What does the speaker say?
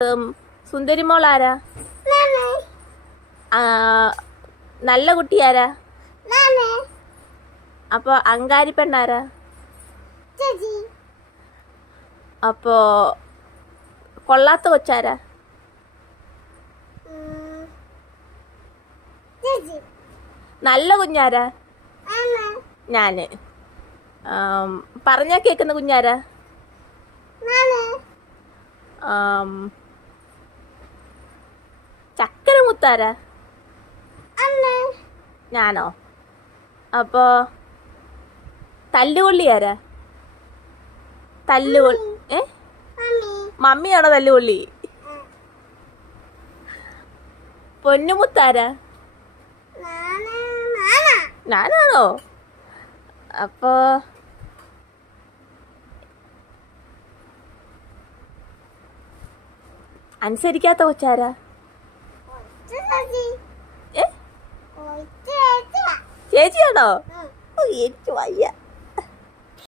ഉം, സുന്ദരിമോൾ ആരാ നല്ല കുട്ടി ആരാ അപ്പൊ അങ്കാരി പെണ്ണാരാ? അപ്പോ കൊള്ളാത്ത കൊച്ചാരാ? നല്ല കുഞ്ഞാരാ? ഞാൻ. പറഞ്ഞാ കേക്കുന്ന കുഞ്ഞാരാ? ആം, ചക്കര മുത്താരാ ഞാനോ? അപ്പോ തല്ലുകൊള്ളി ആരാ തല്ലുകൊള്ളി ഏ? മമ്മിയാണോ തല്ലുകൊള്ളി? പൊന്നുമുത്താരാ? ഞാനാണോ അപ്പോ അനുസരിക്കാത്ത കൊച്ചാരാ? 电视机，哎，我姐姐，姐姐了，嗯，我姐姐呀。